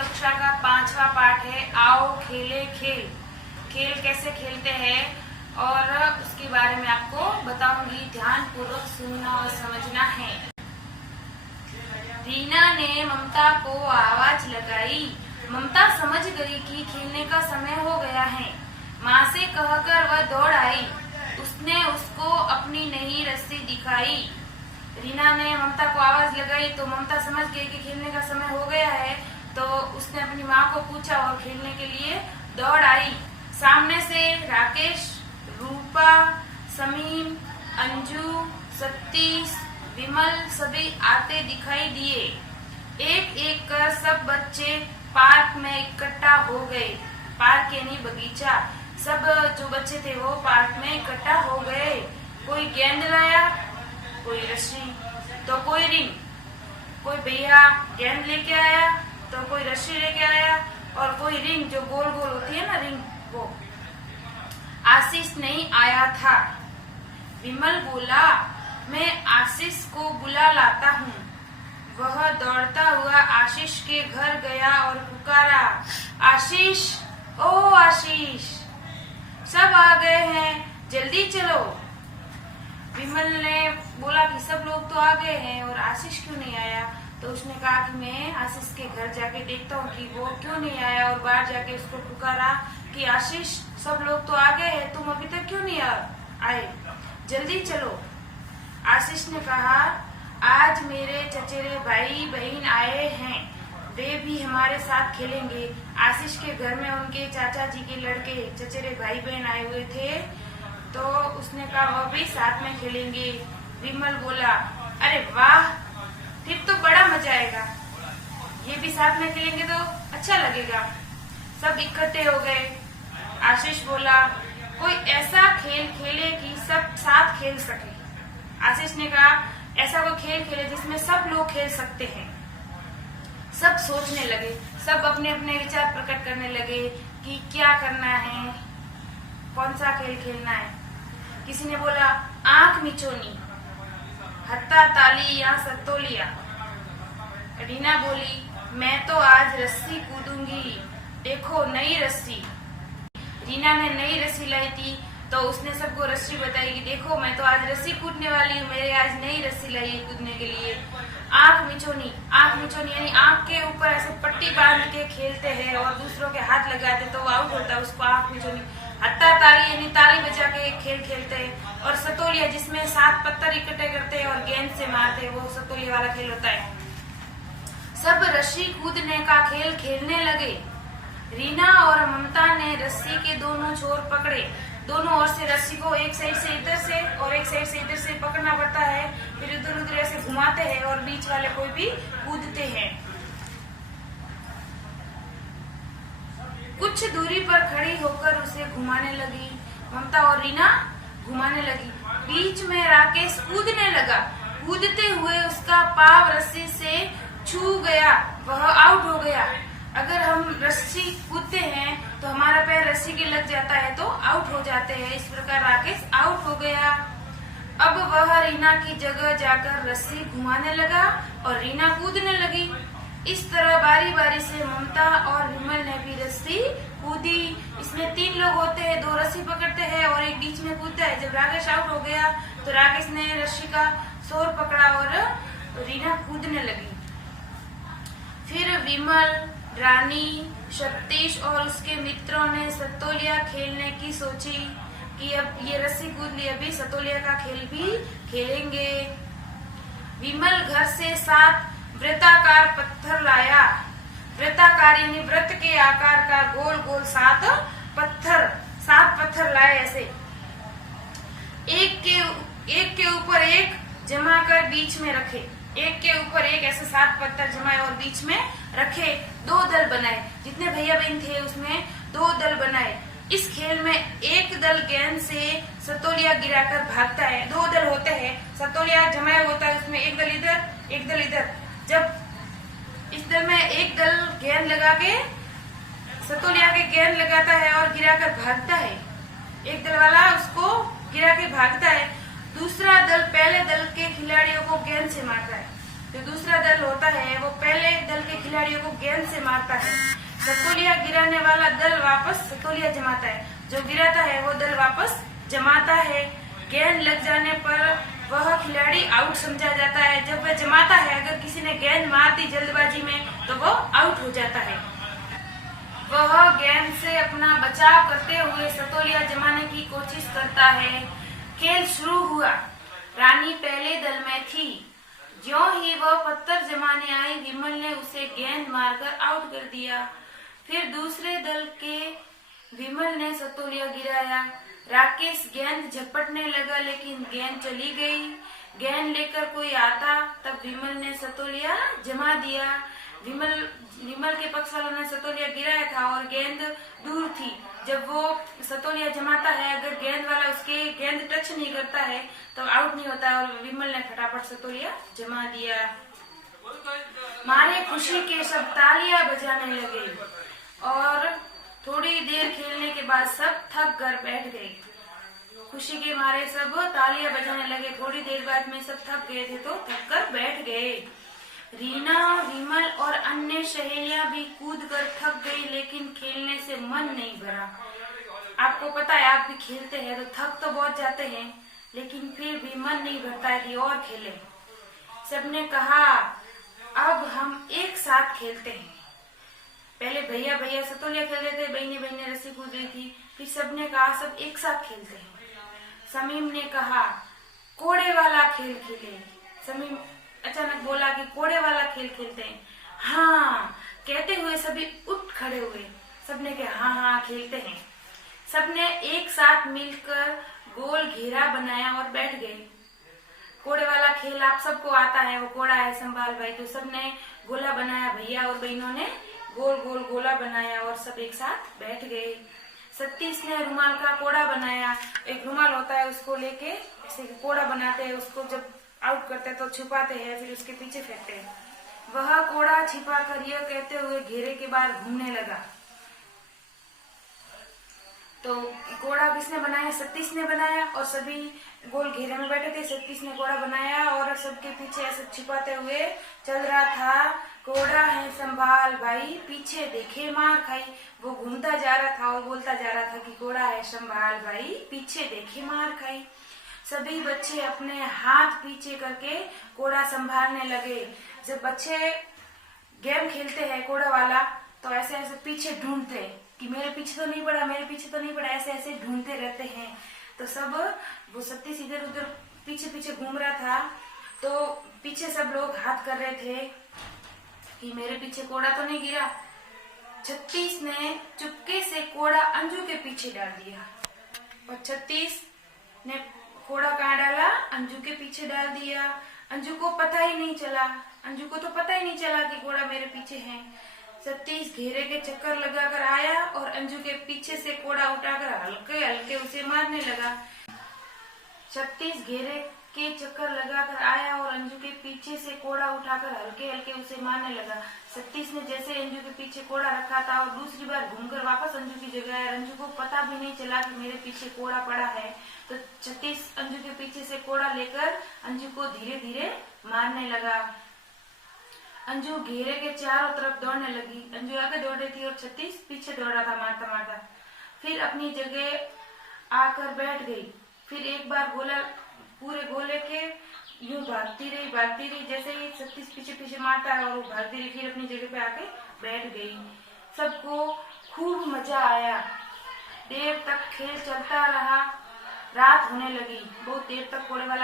कक्षा का 5वां पाठ है आओ खेले खेल। खेल कैसे खेलते हैं और उसके बारे में आपको बताऊंगी। ध्यान पूर्वक सुनना और समझना है। रीना ने ममता को आवाज लगाई। ममता समझ गई कि खेलने का समय हो गया है। माँ से कहकर वह दौड़ आई। उसने उसको अपनी नई रस्सी दिखाई। रीना ने ममता को आवाज लगाई तो ममता समझ गई कि खेलने का समय हो गया है, तो उसने अपनी माँ को पूछा और खेलने के लिए दौड़ आई। सामने से राकेश, रूपा, समीम, अंजू, सतीश, विमल सभी आते दिखाई दिए। एक एक कर सब बच्चे पार्क में इकट्ठा हो गए। पार्क यानी बगीचा। सब जो बच्चे थे वो पार्क में इकट्ठा हो गए। कोई गेंद लाया, कोई रस्सी, तो कोई रिंग। कोई भैया गेंद लेके आया तो कोई रस्सी लेके आया और कोई रिंग जो गोल गोल होती है ना रिंग, वो। आशीष नहीं आया था। विमल बोला, मैं आशीष को बुला लाता हूँ। वह दौड़ता हुआ आशीष के घर गया और पुकारा, आशीष, ओ आशीष, सब आ गए हैं, जल्दी चलो। विमल ने बोला कि सब लोग तो आ गए हैं और आशीष क्यों नहीं आया। तो उसने कहा कि मैं आशीष के घर जाके देखता हूँ कि वो क्यों नहीं आया, और बाहर जाके उसको पुकारा कि आशीष, सब लोग तो आ गए हैं, तुम अभी तक क्यों नहीं आए, जल्दी चलो। आशीष ने कहा, आज मेरे चचेरे भाई बहन आए हैं, वे भी हमारे साथ खेलेंगे। आशीष के घर में उनके चाचा जी के लड़के चचेरे भाई बहन आए हुए थे, तो उसने कहा वह भी साथ में खेलेंगे। विमल बोला, अरे वाह, फिर तो बड़ा मजा आएगा, ये भी साथ में खेलेंगे तो अच्छा लगेगा। सब इकट्ठे हो गए। आशीष बोला, कोई ऐसा खेल खेले कि सब साथ खेल सके। आशीष ने कहा, ऐसा कोई खेल खेले जिसमें सब लोग खेल सकते हैं। सब सोचने लगे, सब अपने अपने विचार प्रकट करने लगे कि क्या करना है, कौन सा खेल खेलना है। किसी ने बोला, आंख मिचोनी, हत्ता ताली या सतोलिया। रीना बोली, मैं तो आज रस्सी कूदूंगी, देखो नई रस्सी। रीना ने नई रस्सी लाई थी तो उसने सबको रस्सी बताई कि देखो मैं तो आज रस्सी कूदने वाली हूँ, मेरे आज नई रस्सी लाई है कूदने के लिए। आंख मिचोनी, आंख मिचोनी यानी आंख के ऊपर ऐसे पट्टी बांध के खेलते हैं और दूसरों के हाथ लगाते तो वो आउट होता है, उसको आंख मिचोनी। हत्ता ताली यानी ताली बजा के खेल खेलते हैं। और सतोलिया जिसमें 7 पत्थर इकट्ठे करते हैं और गेंद से मारते हैं, वो सतोलिया वाला खेल होता है। सब रस्सी कूदने का खेल खेलने लगे। रीना और ममता ने रस्सी के दोनों छोर पकड़े। दोनों ओर से रस्सी को एक साइड से इधर से और एक साइड से इधर से पकड़ना पड़ता है, फिर इधर उधर ऐसे घुमाते हैं और बीच वाले कोई भी कूदते हैं। कुछ दूरी पर खड़ी होकर उसे घुमाने लगी। ममता और रीना घुमाने लगी। बीच में राकेश कूदने लगा। कूदते हुए उसका पाव रस्सी से छू गया, वह आउट हो गया। अगर हम रस्सी कूदते हैं तो हमारा पैर रस्सी के लग जाता है तो आउट हो जाते हैं। इस प्रकार राकेश आउट हो गया। अब वह रीना की जगह जाकर रस्सी घुमाने लगा और रीना कूदने लगी। इस तरह बारी बारी से ममता और विमल ने भी रस्सी कूदी। इसमें 3 लोग होते हैं, 2 रस्सी पकड़ते हैं और एक बीच में कूदता है। जब राकेश आउट हो गया तो राकेश ने रस्सी का सोर पकड़ा और रीना कूदने लगी। फिर विमल, रानी, सतीश और उसके मित्रों ने सतोलिया खेलने की सोची कि अब ये रस्सी कूद ली, अभी सतोलिया का खेल भी खेलेंगे। विमल घर से 7 वृत्ताकार पत्थर लाया। वृत्ताकार यानी वृत्त के आकार का गोल गोल 7 पत्थर लाए। ऐसे एक के ऊपर एक जमा कर बीच में रखे। एक के ऊपर एक ऐसे 7 पत्थर जमाए और बीच में रखे। 2 दल बनाए। जितने भैया बहन थे उसमें 2 दल बनाए। इस खेल में एक दल गेंद से सतोलिया गिराकर भागता है। 2 दल होते हैं, सतोलिया जमाया होता है, उसमें एक दल इधर एक दल इधर। जब इस दल में एक दल गेंद लगा के सतोलिया के गेंद लगाता है और गिराकर भागता है, एक दल वाला उसको गिरा के भागता है, दूसरा दल पहले दल के खिलाड़ियों को गेंद से मारता है। जो दूसरा दल होता है वो पहले दल के खिलाड़ियों को गेंद से मारता है। सतोलिया गिराने वाला दल वापस सतोलिया जमाता है, जो गिराता है वो दल वापस जमाता है। गेंद लग जाने पर वह खिलाड़ी आउट समझा जाता है। जब वह जमाता है, अगर किसी ने गेंद मार दी जल्दबाजी में तो वो आउट हो जाता है। वह गेंद से अपना बचाव करते हुए सतोलिया जमाने की कोशिश करता है। खेल शुरू हुआ। रानी पहले दल में थी। ज्यों ही वह पत्थर जमाने आई, विमल ने उसे गेंद मारकर आउट कर दिया। फिर दूसरे दल के विमल ने सतोलिया गिराया। राकेश गेंद झपटने लगा, लेकिन गेंद चली गई। गेंद लेकर कोई आता तब विमल ने सतोलिया जमा दिया। विमल के पक्ष वालों ने सतोलिया गिराया था और गेंद दूर थी। जब वो सतोलिया जमाता है, अगर गेंद वाला उसके गेंद टच नहीं करता है तो आउट नहीं होता, और विमल ने फटाफट सतोलिया जमा दिया। मारे खुशी के सब तालियां बजाने लगे और थोड़ी देर खेलने के बाद सब थक कर बैठ गए। खुशी के मारे सब तालियां बजाने लगे। थोड़ी देर बाद में सब थक गए थे तो थक कर बैठ गए। रीना, विमल और अन्य सहेलियां भी कूद कर थक गई, लेकिन खेलने से मन नहीं भरा। आपको पता है, आप भी खेलते हैं तो थक तो बहुत जाते हैं, लेकिन फिर भी मन नहीं भरता है कि और खेलें। सबने कहा अब हम एक साथ खेलते हैं। पहले भैया भैया सतोलिया खेल रहे थे, बहने बहने रस्सी कूद रही थी। फिर सबने कहा सब एक साथ खेलते हैं। समीम ने कहा कोड़े वाला खेल खेले। समीम अचानक बोला कि कोड़े वाला खेल खेलते हैं। हाँ कहते हुए सभी उठ खड़े हुए। सबने कहा हाँ खेलते हैं। सबने एक साथ मिलकर गोल घेरा बनाया और बैठ गए। कोड़े वाला खेल आप सबको आता है, वो कोड़ा है संभाल भाई। तो सबने गोला बनाया, भैया और बहनों ने गोल गोल गोला बनाया और सब एक साथ बैठ गए। सतीश ने रुमाल का कोड़ा बनाया। एक रुमाल होता है, उसको लेके ऐसे कोड़ा बनाते हैं, उसको जब आउट करते हैं तो छुपाते हैं, फिर उसके पीछे फेंकते हैं। वह कोड़ा छिपा कर यह कहते हुए घेरे के बाहर घूमने लगा। तो कोड़ा किसने बनाया? सतीश ने बनाया और सभी गोल घेरे में बैठे थे। सतीश ने कोड़ा बनाया और सबके पीछे ऐसे छिपाते हुए चल रहा था। कोड़ा है संभाल भाई, पीछे देखे मार खाई। वो घूमता जा रहा था और बोलता जा रहा था कि कोड़ा है संभाल भाई, पीछे देखे मार खाई। सभी बच्चे अपने हाथ पीछे करके कोड़ा संभालने लगे। जब बच्चे गेम खेलते हैं कोड़ा वाला तो ऐसे ऐसे पीछे ढूंढते कि मेरे पीछे तो नहीं पड़ा, मेरे पीछे तो नहीं पड़ा, ऐसे ऐसे ढूंढते रहते हैं। तो सब वो सतीश इधर उधर पीछे पीछे घूम रहा था, तो पीछे सब लोग हाथ कर रहे थे कि मेरे पीछे कोड़ा तो नहीं गिरा। छत्तीस ने चुपके से कोड़ा अंजू के पीछे डाल दिया और छत्तीस ने कोड़ा कहाँ डाला? अंजू के पीछे डाल दिया। अंजू को पता ही नहीं चला, अंजू को तो पता ही नहीं चला कि कोड़ा मेरे पीछे है। सतीश घेरे के चक्कर लगाकर आया और अंजू के पीछे से कोड़ा उठाकर हल्के हल्के उसे मारने लगा। सतीश घेरे के चक्कर लगाकर आया और अंजू के पीछे से कोड़ा उठाकर हल्के हल्के उसे मारने लगा। सतीश ने जैसे अंजू के पीछे कोड़ा रखा था और दूसरी बार घूमकर वापस अंजू की जगह आया। अंजू को पता भी नहीं चला कि मेरे पीछे कोड़ा पड़ा है। तो सतीश अंजू के पीछे से कोड़ा लेकर अंजू को धीरे धीरे मारने लगा। अंजू घेरे के चारों तरफ दौड़ने लगी। अंजू आगे दौड़ रही थी और सतीश पीछे दौड़ रहा था मारता मारता। फिर अपनी जगह आकर बैठ गई। फिर एक बार गोला पूरे गोले के यूं भागती रही। जैसे ही सतीश पीछे पीछे मारता है और वो भागती रही, फिर अपनी जगह पे आके बैठ गई। सबको खूब मजा आया। देर तक खेल चलता रहा। रात होने लगी। बहुत देर तक कोड़े वाला